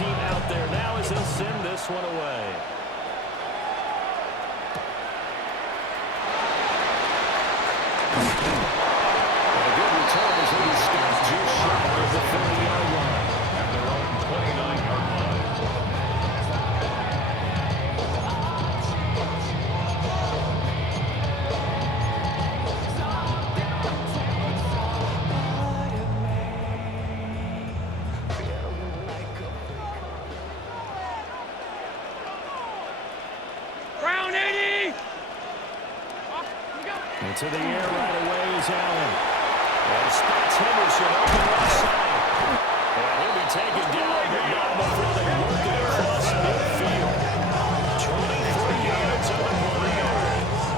team out there now as he'll send this one away. And a good return as he stops just shy of the 40-yard line. At their own 29-yard line. To the air right away is Allen. And spots Henderson open left side. And he'll be taken down, but not before they work it across midfield. 23 yards on the 40 yards.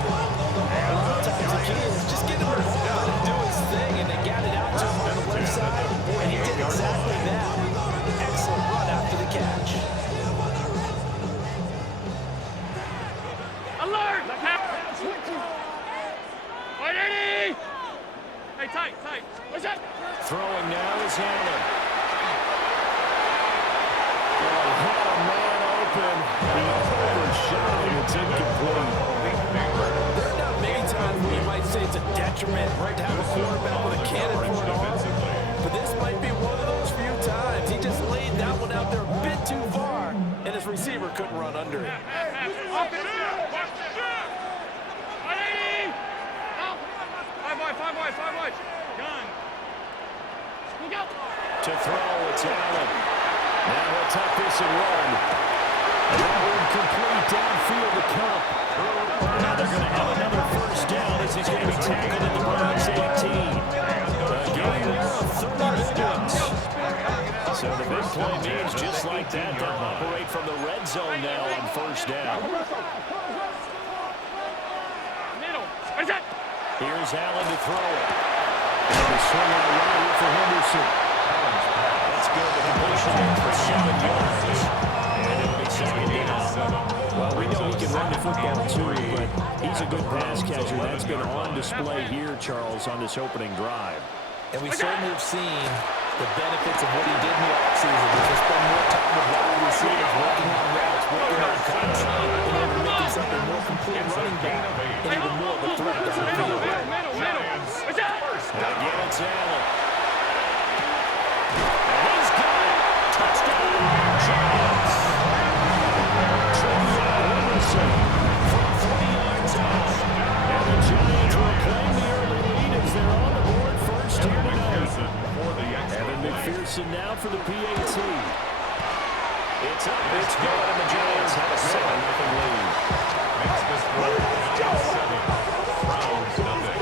A lot of times the key is just get him the ball and do his thing, and they got it out to him on the left side, and he did exactly that. Excellent run after the catch. Alert! Hey, tight. What's that? Throwing now is Allen. Oh, had a man open. He overshot it. It's incomplete. There are not many times where you might say it's a detriment to have a quarterback with a cannon for an arm. But this might be one of those few times. He just laid that one out there a bit too far, and his receiver couldn't run under it. Five wide. Gun. To throw, it's Allen. Now he'll tuck this and run. That one complete downfield to Cup. Now they're going to have another first down as he's going to be tackled at the Browns 18. Again, they're on 30 minutes. So the big play means just like that, they'll operate from the red zone now on first down. Middle. What's that? Here's Allen to throw it. And the swing on the right here for Henderson. That's good. The completion there for 7 yards. And it'll be second down. Well, we know he can run the football too, but he's a good pass catcher. That's been on display here, Charles, on this opening drive. And we certainly have seen the benefits of what he did in the offseason, which is spend more time with wide receivers, working on routes, working on cuts, and then making something more complete running back, and even more of a threat downfield. And again, it's Allen. And he's got it. Touchdown, Giants. Henderson from 40 yards out. And the Giants will claim the early lead as they're on the board first here tonight. Evan McPherson now for the PAT. It's up, it's good, and the Giants have a 7-0 lead. Makes this one 7. Browns nothing.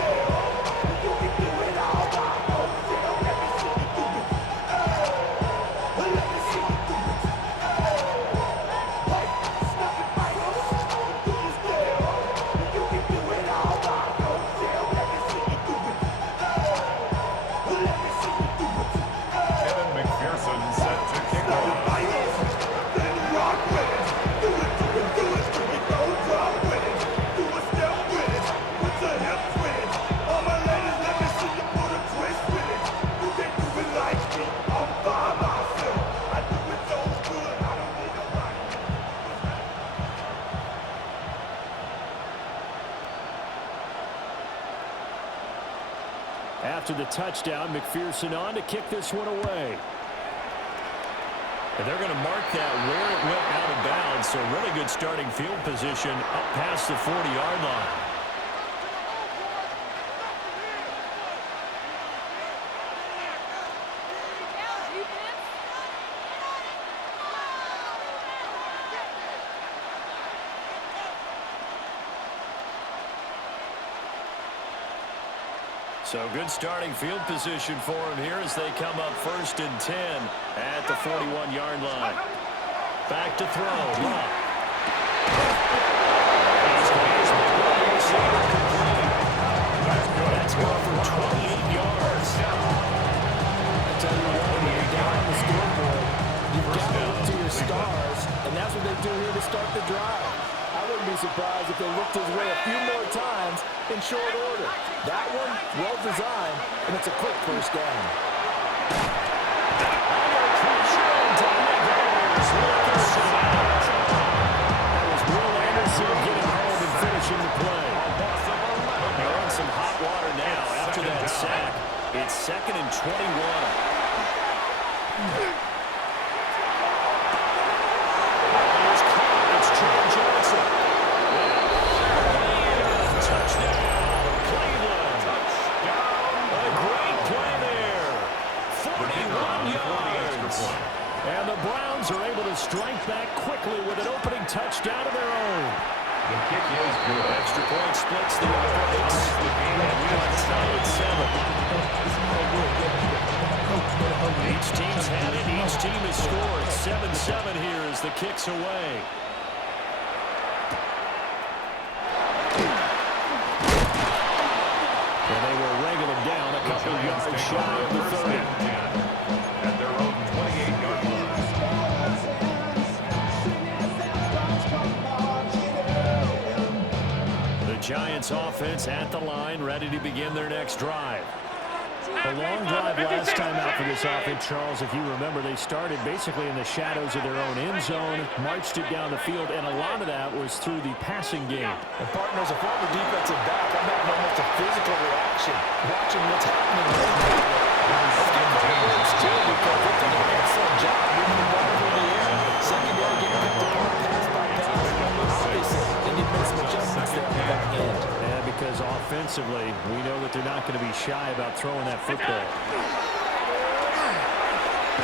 After the touchdown, McPherson on to kick this one away. And they're going to mark that where it went out of bounds, so really good starting field position up past the 40-yard line. So good starting field position for him here as they come up 1st and 10 at the 41-yard line. Back to throw. Love. That's going for 28 yards. I tell you what, when you're down on the scoreboard, you've got to look to your stars, and that's what they do here to start the drive. I wouldn't be surprised if they looked his way a few more times in short order. That one, well designed, and it's a quick first down. yards. And the Browns are able to strike back quickly with an opening touchdown of their own. The kick is good. Extra point splits the offense. And we are tied at 7. Each team's had it. Each team has scored. 7-7 here as the kick's away. And they will wrangle him down a couple of yards shy of the 30. At their own 28-yard line. The Giants offense at the line, ready to begin their next drive. A long drive last time out for this offense, Charles. If you remember, they started basically in the shadows of their own end zone, marched it down the field, and a lot of that was through the passing game. And partners, a former defensive back, I'm having almost a physical reaction watching what's happening right now. Let's get Colts too, because they've done an excellent job moving the ball through the air. Secondary getting picked apart pass by pass. Obviously, they need to make some adjustments there on the back end. And because offensively, we know that they're not going to be shy about throwing that football.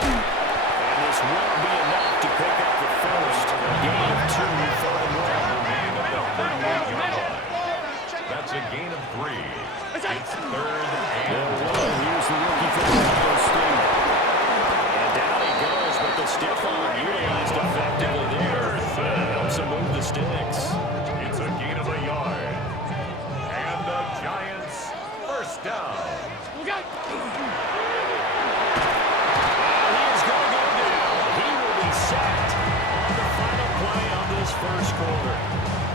And this won't be enough to pick up the first. Gain of 2 for the run. That's a gain of 3. It's third and 1. Here's the rookie from Ohio State. And down he goes, but the stiff arm utilized effectively there. Helps him move the sticks. It's a gain of a yard. And the Giants first down. Look out! He is going to go down. He will be sacked on the final play of this first quarter.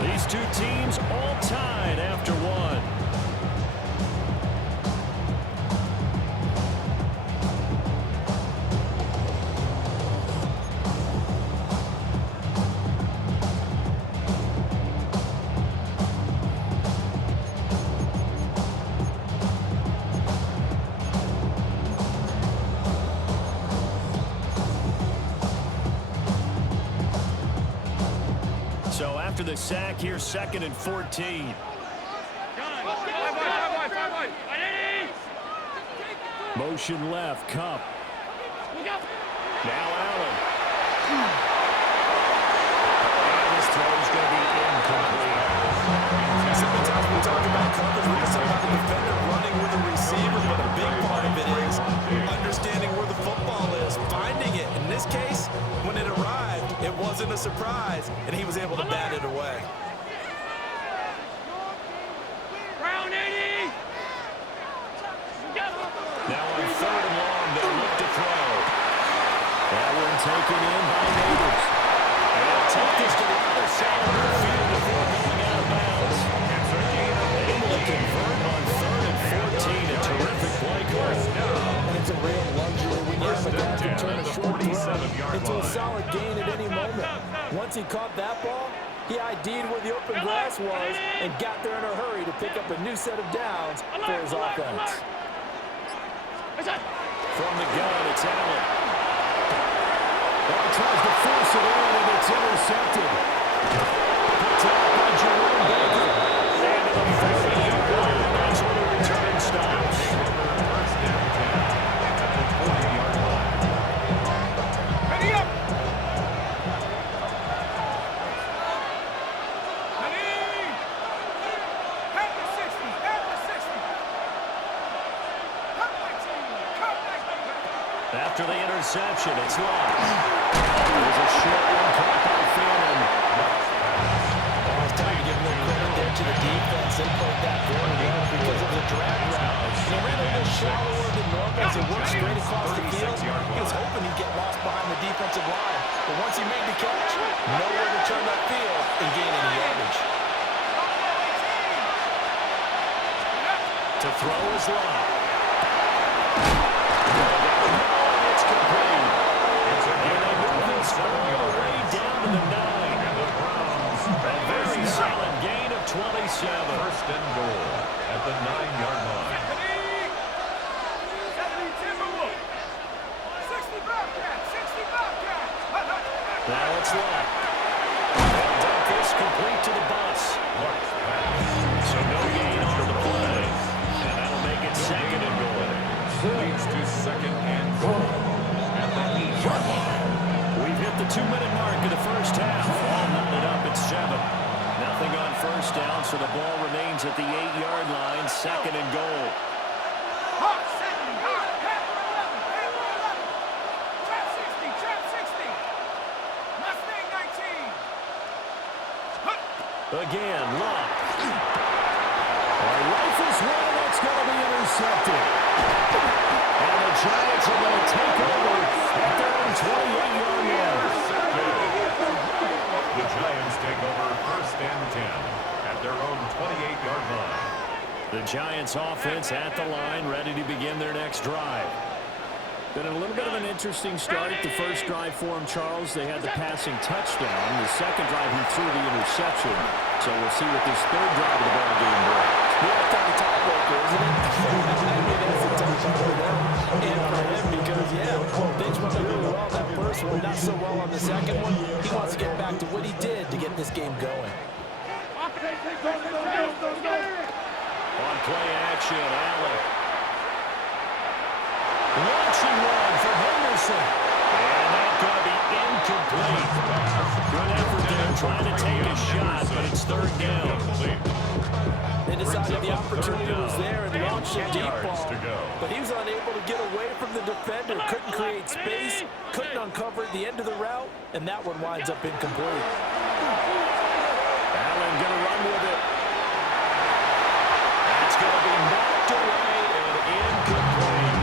These two teams all tied after 1. So after the sack, here's 2nd and 14. Motion left, Cup. Now Allen. And his throw is going to be incomplete. Sometimes we talk about coverage, we just talk about the defender running with the receiver, but a big part of it is understanding where the football is, finding it. In this case, when it arrived, it wasn't a surprise, and he was able to bat it away. Brown 80! Now on 3rd and long, they'll look to throw. That one taken in by Neighbors. And they'll take this to the other side of the field before going out of bounds. Able to convert on 3rd and 14. A terrific play call. And it's a real luxury when you have a guy can turn a short throw into a solid gain at any moment. Once he caught that ball, he ID'd where the open grass was and got there in a hurry to pick up a new set of downs for his offense. From the gun, it's Allen. Ball tries to force it in, and it's intercepted. Picked up by Jerome Baker. And to the 40-yard line, that's where the return stops. First down 10 at the 40-yard line. Ready up! Ready! Head to 60! Head to 60! Come back, team! Come back, baby! After the interception, it's Lott. There's a short one caught by Fannin. It's time to give a little credit there to the defense. They played that very well because of the drag route. They ran a little shallower than normal as it worked straight across the field. He was hoping he'd get lost behind the defensive line. But once he made the catch, nowhere to turn that field and gain any yardage. To throw is Lott. It's complete. And they move this all the way down to the 9. A very solid gain of 27. First and goal at the 9-yard line. Now it's Lott. They'll dump this complete to the bus. So no gain on the play. And that'll make it 2nd and goal. Leads to 2nd and goal. 2-minute mark of the first half. All knotted up at 7. Nothing on first down, so the ball remains at the 8-yard line. Second and goal. Hot, 70, hot, half or 11, trap 60, trap 60. Mustang 19. Again, Locke. Our rifles one, and that's going to be intercepted. And the Giants are going to take over at their own 28-yard line. The Giants take over first and 10 at their own 28-yard line. The Giants offense at the line, ready to begin their next drive. Been a little bit of an interesting start. The first drive for him, Charles, they had the passing touchdown. The second drive, he threw the interception. So we'll see what this third drive of the ball game brings. Yeah, it's on the tiebreaker, isn't it? I mean, that's a tough one for them and for him because, things went really well that first one, not so well on the second one. He wants to get back to what he did to get this game going. On play action, Allen. Launching one for Henderson. And that's going to be incomplete. Good effort there trying to take a shot, but it's third down. They decided the opportunity was there and launched a deep ball, but he was unable to get away from the defender, couldn't create space, couldn't uncover at the end of the route, and that one winds up incomplete. Allen going to run with it. That's going to be knocked away and incomplete.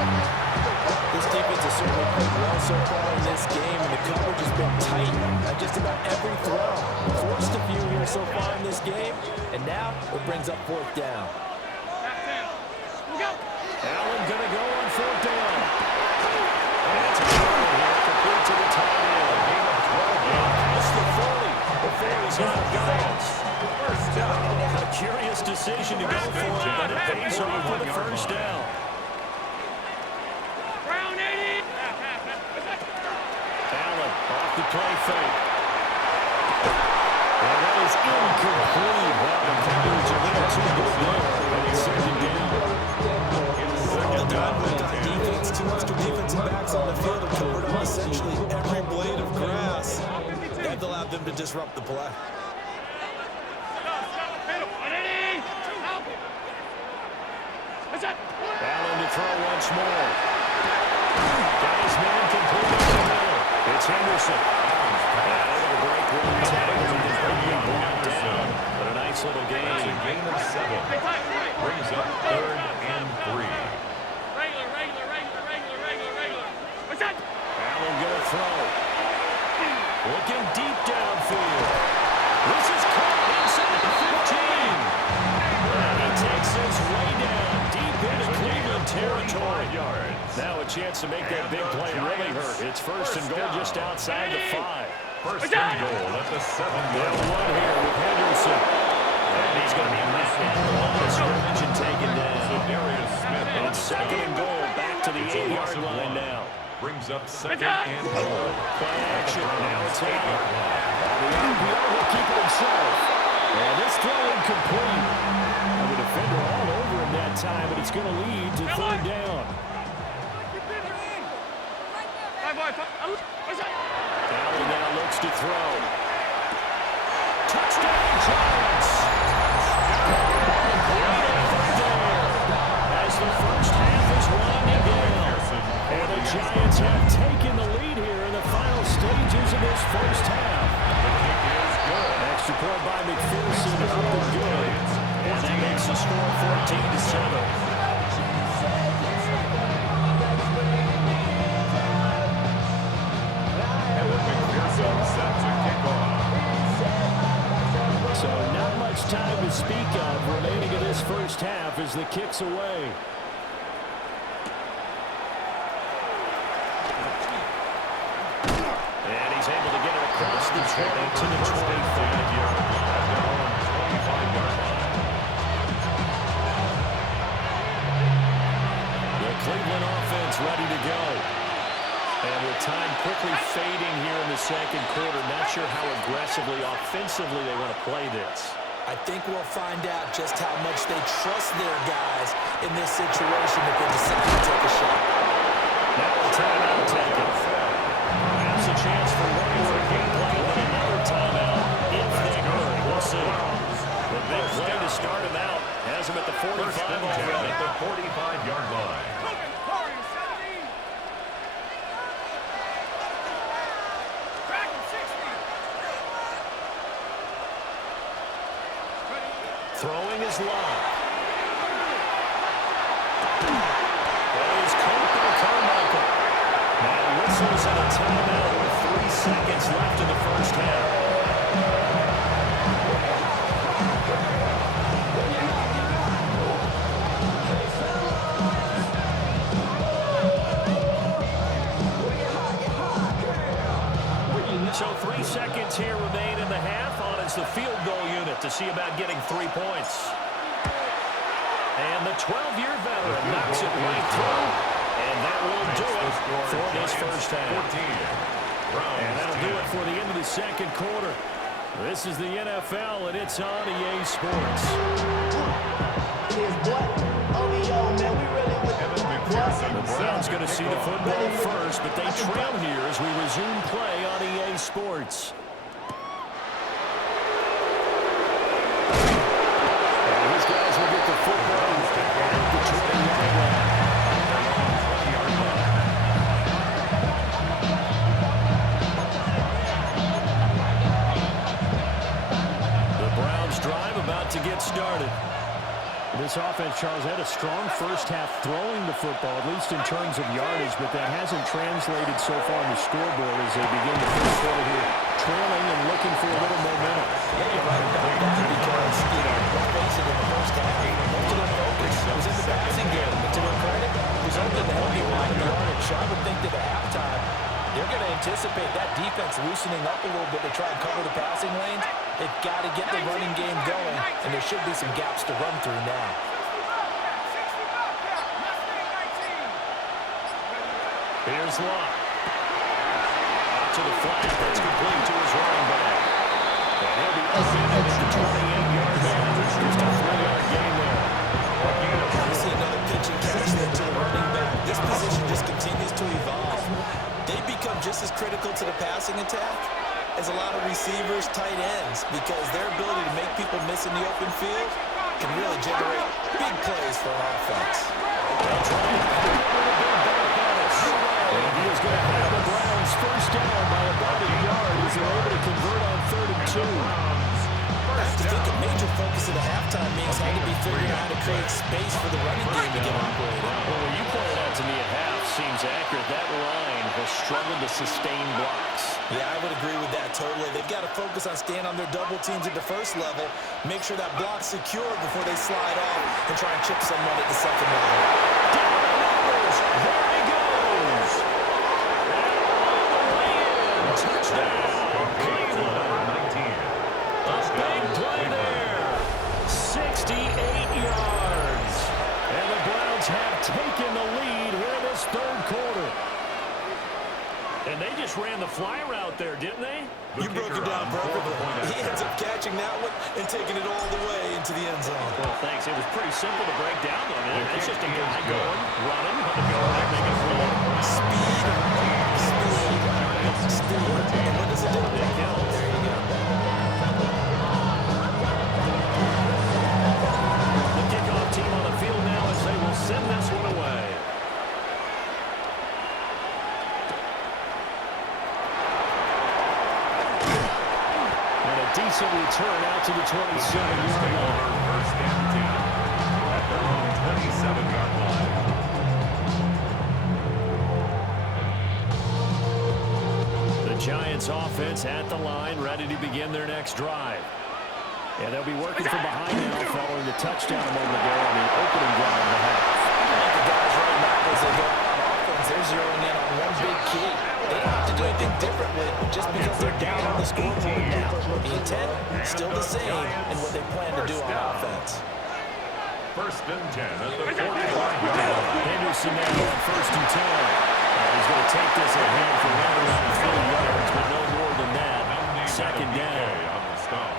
This defense has certainly played well so far in this game, and the coverage has been tight at just about every throw. Forced a few here so far in this game, and now it brings up fourth down. Allen going to go on fourth down. And it's a throw here, complete to the tight end. Past the 40 before he's out of bounds. First down. A curious decision to go for it, but it pays off for the first down. Allen off the play fake. And that is incomplete. Well, the coverage a little too good there. And it's second down. The Diamondbacks on defense, two extra defensive backs on the field have covered up essentially every blade of grass. They've allowed them to disrupt the play. Allen to throw once more. Got his man complete in the middle. It's Henderson. And it'll break one tackle and completely brought down. But a nice little gain. It's a gain of 7. Brings up third and 3. Allen going to throw. Looking deep downfield. This is caught inside the 15. And he takes this way down deep into Cleveland territory. Now a chance to make that big play really hurt. It's first and goal just outside the 5. First and goal at the 7-yard They'll one here with Henderson. And he's going to be met at the line of scrimmage and taken down. And second and goal back to the 8-yard line now. Brings up second and goal. Play action. Now it's Allen. The RPO will keep it himself. And this throw incomplete. And the defender all over him that time, but it's going to lead to third down. Allen now looks to throw. Touchdown, Giants! Great effort there as the first half is winding down. And the Giants have taken the lead here in the final stages of this first half. The kick is good. Extra point by McPherson up and good. And that makes the score 14-7. So not much time to speak of remaining in this first half as the kick's away. And he's able to get it across the 20 to the 25-yard line. The Cleveland offense ready to go. And with time quickly fading here in the second quarter, not sure how aggressively, offensively they want to play this. I think we'll find out just how much they trust their guys in this situation if they decide to take a shot. Now a timeout taken. That's a chance for one more Throwing his lob. That is caught by Carmichael. Now whistles and a timeout with 3 seconds left in the first half. So 3 seconds here remain in the half on as the field goal unit to see about getting 3 points. And the 12-year veteran knocks it right through. And that will do it for this first half. And that'll do it for the end of the second quarter. This is the NFL, and it's on EA Sports. The Browns going to see the football first, but they trail here as we resume play on EA Sports. And these guys will get the football at the 20-yard line. The Browns drive about to get started. This offense, Charles, had a strong first half throwing the football, at least in terms of yardage, but that hasn't translated so far on the scoreboard as they begin the first quarter here, trailing and looking for a little momentum. Yeah, you're right about that because, let's face it, in the first half, most of their focus was in the passing game. But to their credit, resulted in a healthy amount of yardage. So I would think that at halftime, they're going to anticipate that defense loosening up a little bit to try and cover the passing lanes. They've got to get the running game going, and there should be some gaps to run through now. Here's Locke. Out to the flat. That's complete to his running back. And he'll be open at the 28-yard line. Just a 3-yard gain there. We see another pitch and catch there to the running back. This position just continues to evolve. They become just as critical to the passing attack as a lot of receivers, tight ends, because their ability to make people miss in the open field can really generate big plays for an offense. That's right. And he is going to have the Browns first down by about a yard as they're able to convert on 3rd and 2. I have to think a major focus of the halftime means having to be figuring out how to create space for the running game to get operated. Well, when you pointed out to me at half seems accurate. That line has struggled to sustain blocks. Yeah, I would agree with that totally. They've got to focus on staying on their double teams at the first level, make sure that block's secure before they slide off and try and chip someone at the second level. Down the numbers. There he goes. And all the way in. Touchdown. Cleveland. 19. A big play there. 68 yards. And the Browns have taken the lead here in this third quarter. And they just ran the fly route there, didn't they? You broke it down perfectly. He ends up catching that one and taking it all the way into the end zone. Well, thanks. It was pretty simple to break down, though, man. It's just a guy going, running, on the go, and making a throw. Speed. And what does it do? It kills. There you go. The kickoff team on the field now as they will send this one away. Decent return out to the 27-yard line. First and 10 at their own 27-yard line. The Giants offense at the line, ready to begin their next drive. And they'll be working from behind now following the touchdown a moment ago on the opening drive of the half. The guys right now, as they go on offense, they're zeroing in on one big key. They don't have to do anything differently just because they're down on the scoreboard now. The intent, still the same in what they plan to do on offense. First and 10 at the 45-yard line. Henderson now on 1st and 10. He's going to take this ahead for right around 40 yards, but no more than that. Second down. On the stop.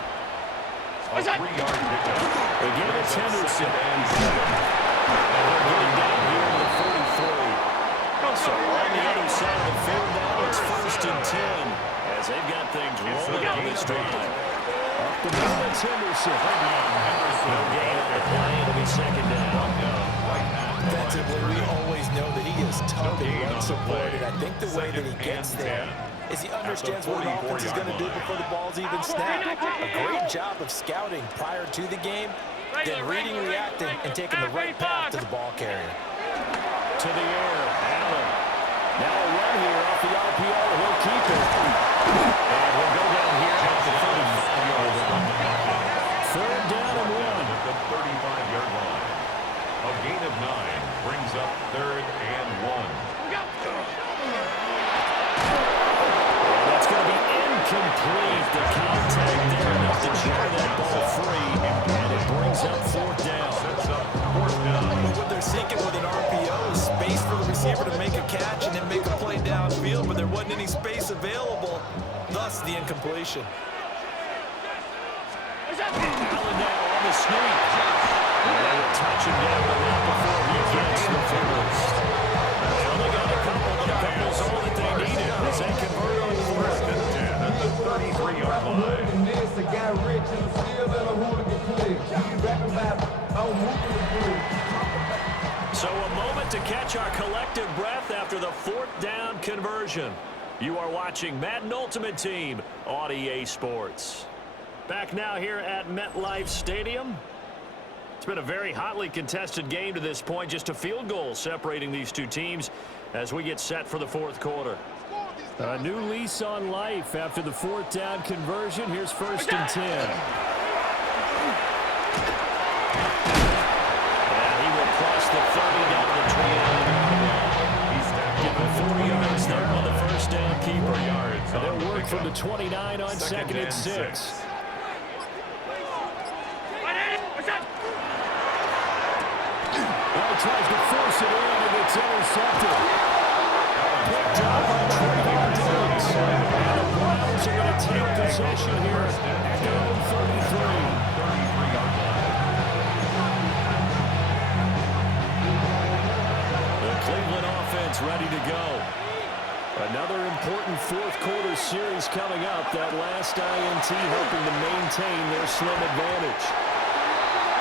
A 3-yard pickup. Again, it's Henderson. And they're getting down here to the 43. So on the other side of the field now, it's 1st and 10 as they've got things rolling on this drive. Up the middle, it's Henderson. No gain on the play. It'll be second down. Defensively, we always know that he is tough and run supported. I think the way that he gets there is he understands what the offense is going to do before the ball's even snapped. A great job of scouting prior to the game, then reading, reacting, and taking the right path to the ball carrier. To the air, Allen. Now a run here off the RPO. He'll keep it. And we'll go down here at the 35-yard line. Third down and 1. At the 35-yard line. A gain of 9 brings up 3rd and 1. That's going to be incomplete. The contact there enough to carry that ball free, and it brings up 4th down. Sets up 4th down. But what they're seeking with an RPO is space for the receiver to make a catch and then make a play downfield, but there wasn't any space available, thus the incompletion. Allen now on the sneak. And they will touch him down the line before he gets the first. They only got a couple, but a couple's all that they needed as they convert on 4th and 10 at the 33-yard line. So a moment to catch our collective breath after the 4th down conversion. You are watching Madden Ultimate Team on EA Sports. Back now here at MetLife Stadium. It's been a very hotly contested game to this point. Just a field goal separating these two teams as we get set for the 4th quarter. A new lease on life after the 4th down conversion. Here's 1st and 10. And he will cross the 30 down to 29. He's given 4 yards there on the 1st down keeper. They'll work from the 29 on 2nd and 6. Tries to force it in, and it's intercepted. Picked up by Trayvon Diggs. And the Browns are going to take possession here at their own 33. The Cleveland offense ready to go. Another important 4th quarter series coming up. That last INT helping to maintain their slim advantage.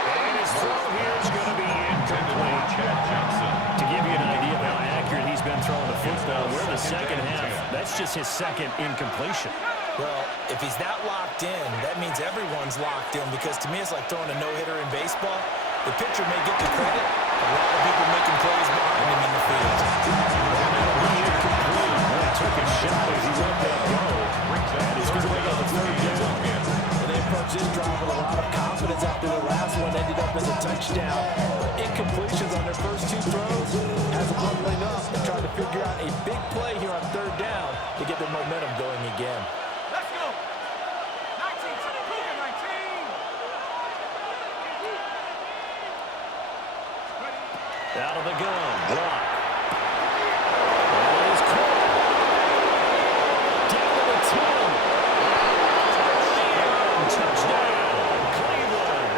And his throw here is going to be incomplete. To give you an idea of how accurate he's been throwing the football, we're in the second half. That's just his 2nd incompletion. Well, if he's that locked in, that means everyone's locked in, because to me it's like throwing a no-hitter in baseball. The pitcher may get the credit, a lot of people making plays behind him in the field. That'll be incomplete. Well, he took a shot as he let that go. And he's going to make out the 3rd down. And they approached this drive with a lot of confidence after the last one ended up as a touchdown. But incompletions on their first 2 throws has them humbling up and trying to figure out a big play here on 3rd down to get their momentum going again. Let's go. 19, Cougar 19. Out of the gun. Block. Ball is caught. Down to the 10. Touchdown, Cleveland.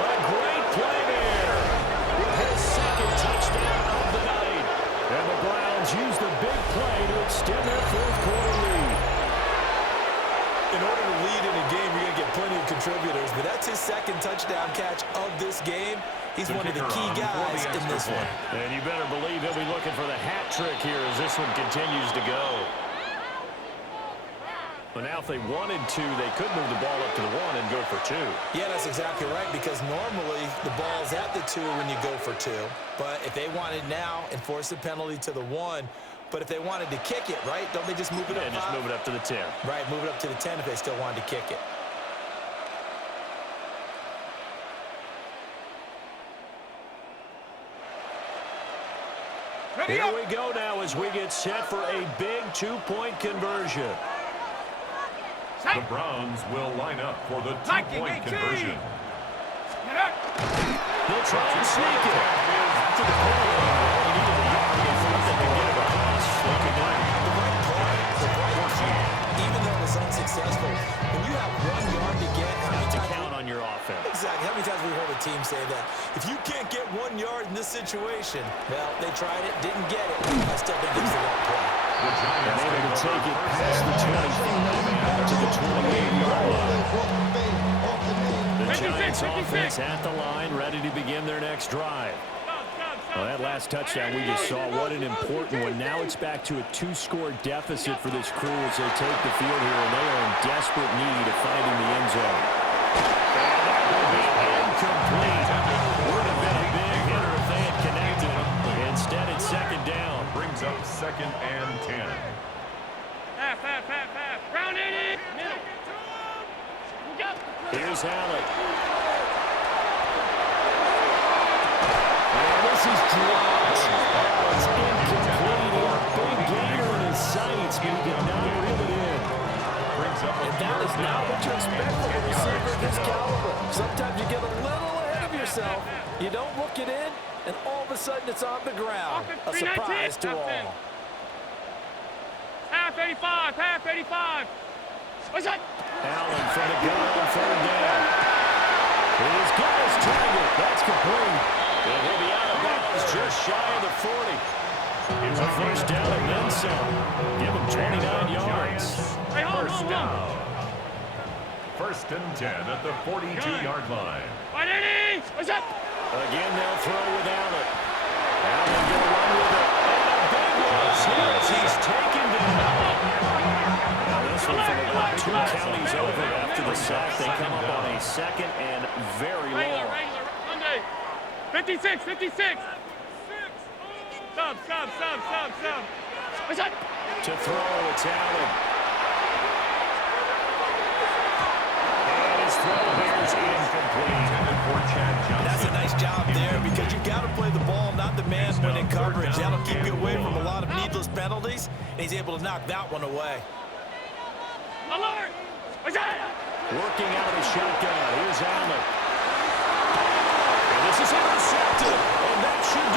A great play there. His 2nd touchdown of the night. And the Browns use the big play to extend their 4th quarter lead. In order to lead in a game, you're going to get plenty of contributors, but that's his 2nd touchdown catch of this game. He's one of the key guys in this one. And you better believe he'll be looking for the hat trick here as this one continues to go. But now if they wanted to, they could move the ball up to the 1 and go for 2. Yeah, that's exactly right, because normally the ball's at the 2 when you go for 2. But if they wanted now, enforce the penalty to the 1. But if they wanted to kick it, right, don't they just move it up? And just move it up to the 10. Right, move it up to the 10 if they still wanted to kick it. Here we go now as we get set for a big 2-point conversion. The Browns will line up for the 2-point conversion. They'll try and sneak it. After the play, he needed a yard. They thought they could get him across. Looking like The right play, the right call, even though it was unsuccessful. When you have 1 yard to get, how many to times... count on your offense. Exactly. How many times have we heard a team say that? If you can't get 1 yard in this situation, well, they tried it, didn't get it. I still think it's the right play. And able to take it past the 25 out to the 28-yard line. The Giants offense at the line, ready to begin their next drive. Well, that last touchdown we just saw, what an important one. Now it's back to a 2-score deficit for this crew as they take the field here, and they are in desperate need of finding the end zone. And that will be incomplete. Would have been a big hitter if they had connected. Instead, it's second down. Brings up 2nd and 10. Half. Round 80. Middle. Here's Allen. And this is dropped. It's incomplete. Big gainer in his sights, but he did not reel it in. Brings up And that is not what you expect from a receiver of this caliber. Sometimes you get a little ahead of yourself. You don't look it in, and all of a sudden it's on the ground. A surprise to all. Half 85. What's that? Allen from the gun on 3rd down. He's got his target. That's complete. And he'll be out of bounds just shy of the 40. It's a first down and then some. Give him 29 yards. Hey, hold First on. down. 1st and 10 at the 42-yard line. 180. What's that? Again, they'll throw with Allen. Allen going to run with it. And a big one here as he's taken down. Now this one from about 2 counties over after the sack. They come up on a 2nd and very long. Regular. Monday. 56. Sub. What's that? To throw, it's Allen. And his throw here is incomplete. That's a nice job there because you got to play the ball, not the man when in coverage. That'll keep you away from a lot of needless penalties, and he's able to knock that one away. Alert. What's that? Working out a shotgun. Here's Allen. And this is intercepted. And that should